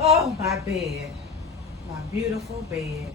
Oh, my bed. My beautiful bed.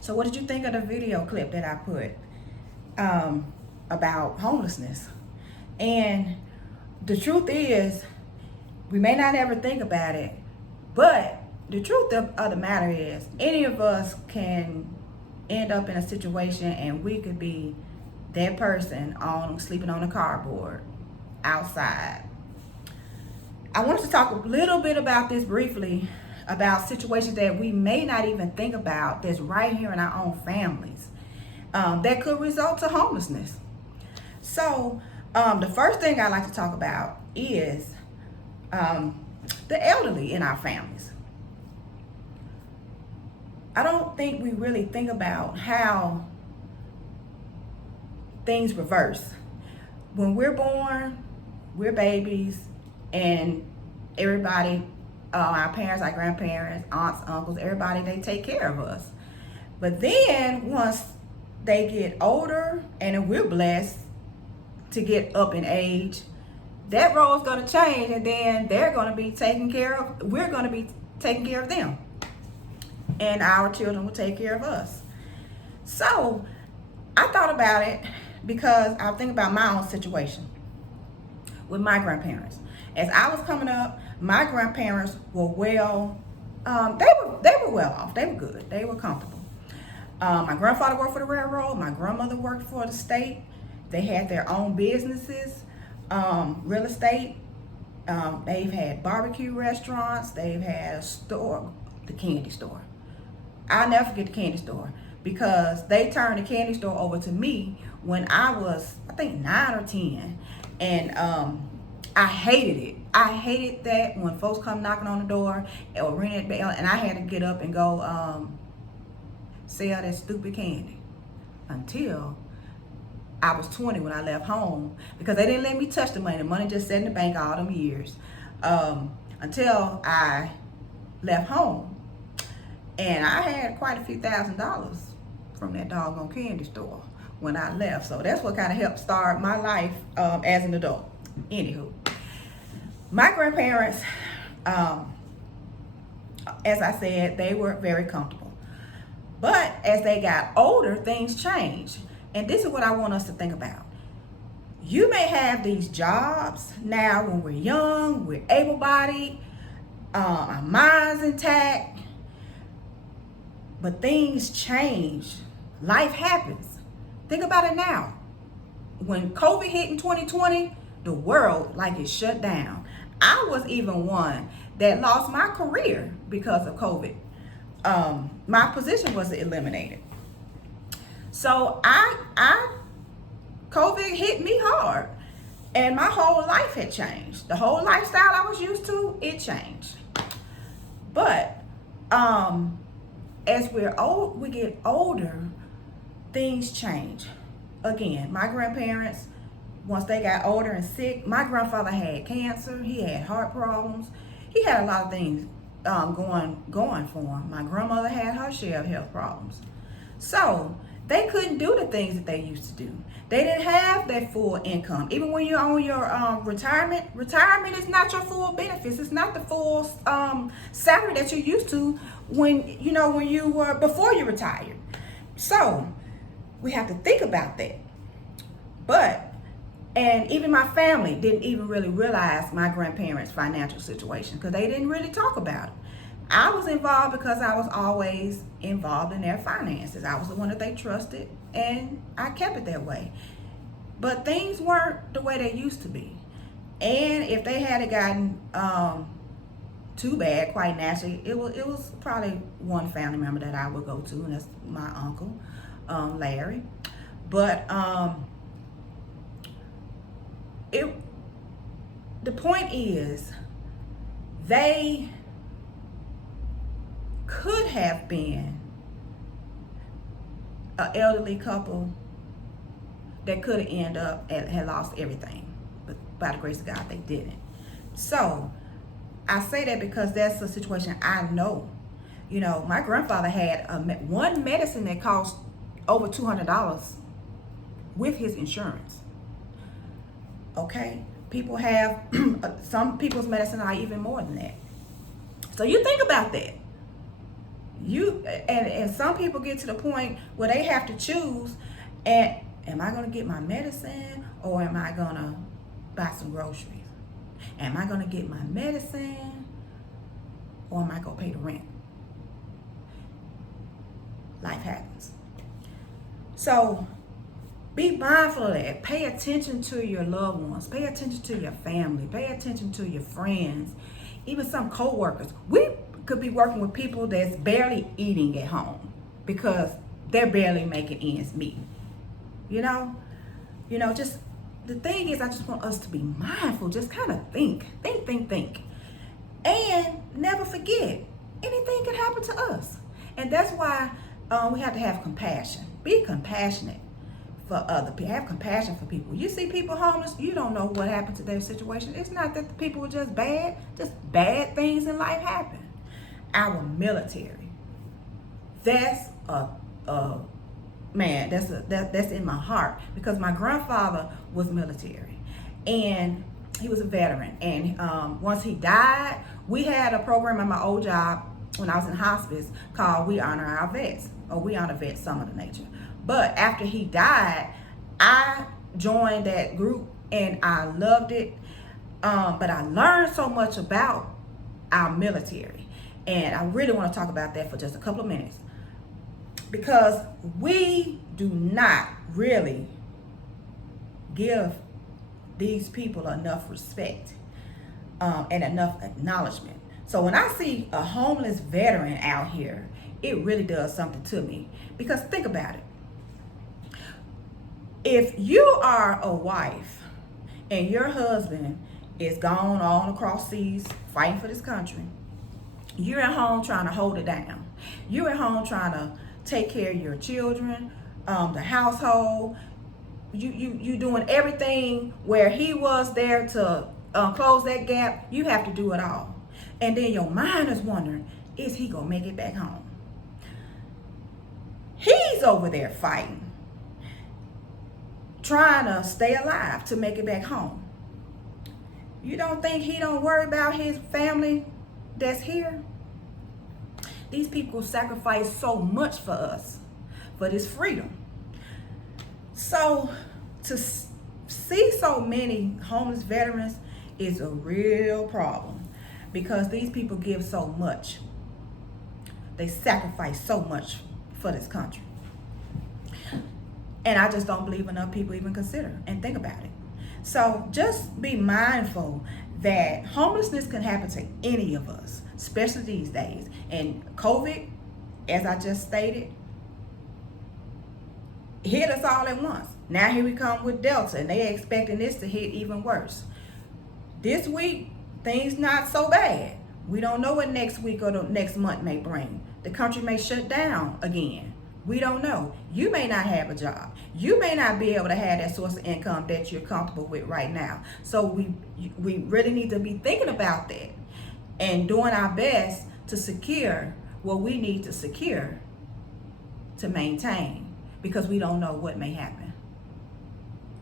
So, what did you think of the video clip that I put about homelessness? And the truth is, we may not ever think about it, but the truth of the matter is, any of us can end up in a situation and we could be that person on sleeping on a cardboard outside. I wanted to talk a little bit about this briefly, about situations that we may not even think about that's right here in our own families, that could result to homelessness. So the first thing I like to talk about is the elderly in our families. I don't think we really think about how things reverse. When we're born, we're babies, and everybody, our parents, our grandparents, aunts, uncles, everybody, they take care of us. But then once they get older, and we're blessed to get up in age, that role's going to change, and then they're going to be taken care of. We're going to be taking care of them, and our children will take care of us. So I thought about it because I think about my own situation with my grandparents. As I was coming up, my grandparents were well. They were well off. They were good. They were comfortable. My grandfather worked for the railroad. My grandmother worked for the state. They had their own businesses, real estate. They've had barbecue restaurants. They've had a store, the candy store. I'll never forget the candy store because they turned the candy store over to me when I was, I think, 9 or 10. And I hated it. I hated that when folks come knocking on the door or ringing the bell, and I had to get up and go sell that stupid candy until I was 20 when I left home, because they didn't let me touch the money. The money just sat in the bank all them years until I left home. And I had quite a few $1,000s from that doggone candy store when I left. So that's what kind of helped start my life as an adult. Anywho, my grandparents, as I said, they were very comfortable. But as they got older, things changed. And this is what I want us to think about. You may have these jobs now when we're young, we're able-bodied, our mind's intact, but things change. Life happens. Think about it now. When COVID hit in 2020, the world like it shut down. I was even one that lost my career because of COVID. My position was eliminated. So COVID hit me hard, and my whole life had changed. The whole lifestyle I was used to, it changed. But as we get older, things change. Again, my grandparents, once they got older and sick, my grandfather had cancer. He had heart problems. He had a lot of things going for him. My grandmother had her share of health problems. So they couldn't do the things that they used to do. They didn't have that full income. Even when you're on your retirement is not your full benefits. It's not the full salary that you're used to when you were before you retired. So we have to think about that. But And even my family didn't even really realize my grandparents' financial situation because they didn't really talk about it. I was involved because I was always involved in their finances. I was the one that they trusted, and I kept it that way. But things weren't the way they used to be. And if they had gotten too bad, quite naturally, it was probably one family member that I would go to, and that's my uncle, Larry. But the point is, they could have been an elderly couple that could have ended up and had lost everything, but by the grace of God, they didn't. So I say that because that's a situation I know. You know, my grandfather had one medicine that cost over $200 with his insurance. Okay, people have some people's medicine are even more than that. So you think about that. And some people get to the point where they have to choose, and am I going to get my medicine, or am I going to buy some groceries? Am I going to get my medicine, or am I going to pay the rent? Life happens. So be mindful of that. Pay attention to your loved ones. Pay attention to your family. Pay attention to your friends, even some co-workers. We could be working with people that's barely eating at home because they're barely making ends meet. You know, just the thing is, I just want us to be mindful. Just kind of think, and never forget anything can happen to us. And that's why we have to have compassion. Be compassionate for other people. Have compassion for people. You see people homeless, you don't know what happened to their situation. It's not that the people were just bad things in life happen. Our military, that's man, that's in my heart, because my grandfather was military and he was a veteran. And once he died, we had a program at my old job when I was in hospice called We Honor Our Vets, or We Honor Vets, some of the nature. But after he died, I joined that group and I loved it. But I learned so much about our military. And I really want to talk about that for just a couple of minutes, because we do not really give these people enough respect and enough acknowledgement. So when I see a homeless veteran out here, it really does something to me. Because think about it. If you are a wife and your husband is gone on across seas fighting for this country, you're at home trying to hold it down. You're at home trying to take care of your children, the household. You doing everything where he was there to close that gap. You have to do it all. And then your mind is wondering, is he gonna make it back home? He's over there fighting, trying to stay alive to make it back home. You don't think he don't worry about his family that's here? These people sacrifice so much for us, for this freedom. So to see so many homeless veterans is a real problem, because these people give so much. They sacrifice so much for this country. And I just don't believe enough people even consider and think about it. So just be mindful that homelessness can happen to any of us, especially these days. And COVID, as I just stated, hit us all at once. Now here we come with Delta, and they're expecting this to hit even worse. This week, things not so bad. We don't know what next week or the next month may bring. The country may shut down again. We don't know. You may not have a job. You may not be able to have that source of income that you're comfortable with right now. So we really need to be thinking about that and doing our best to secure what we need to secure to maintain, because we don't know what may happen.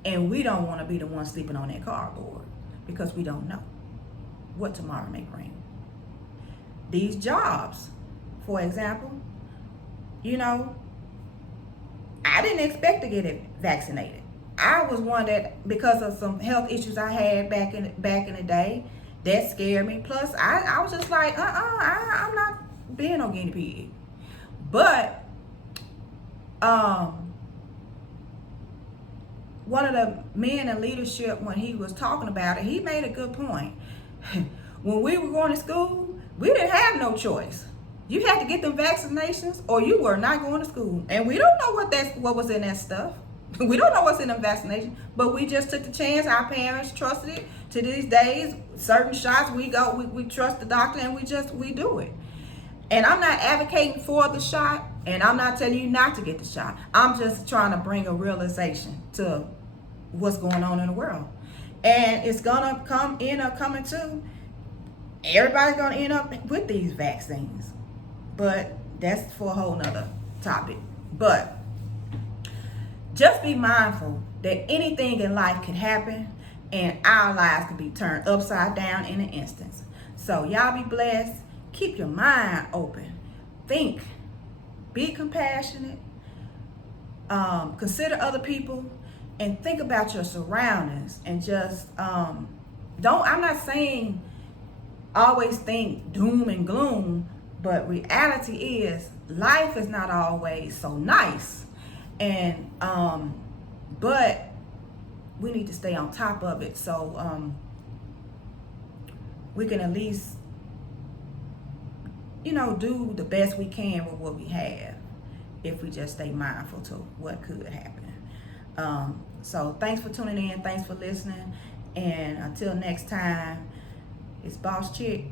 And we don't want to be the one sleeping on that cardboard, because we don't know what tomorrow may bring. These jobs, for example, I didn't expect to get it vaccinated. I was one that, because of some health issues I had back in the day, that scared me. Plus, I was just like, I'm not being no guinea pig. But one of the men in leadership, when he was talking about it, he made a good point. When we were going to school, we didn't have no choice. You had to get them vaccinations or you were not going to school. And we don't know what was in that stuff. We don't know what's in them vaccinations, but we just took the chance. Our parents trusted it. To these days, certain shots we trust the doctor and we do it. And I'm not advocating for the shot, and I'm not telling you not to get the shot. I'm just trying to bring a realization to what's going on in the world. And it's gonna end up coming to, everybody's gonna end up with these vaccines. But that's for a whole nother topic. But just be mindful that anything in life can happen and our lives can be turned upside down in an instant. So y'all be blessed. Keep your mind open. Think. Be compassionate. Consider other people and think about your surroundings, and just I'm not saying always think doom and gloom, but reality is life is not always so nice. And but we need to stay on top of it, so we can at least, do the best we can with what we have, if we just stay mindful to what could happen. So thanks for tuning in, thanks for listening, and until next time, it's Boss Chick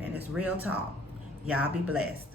and it's Real Talk. Y'all be blessed.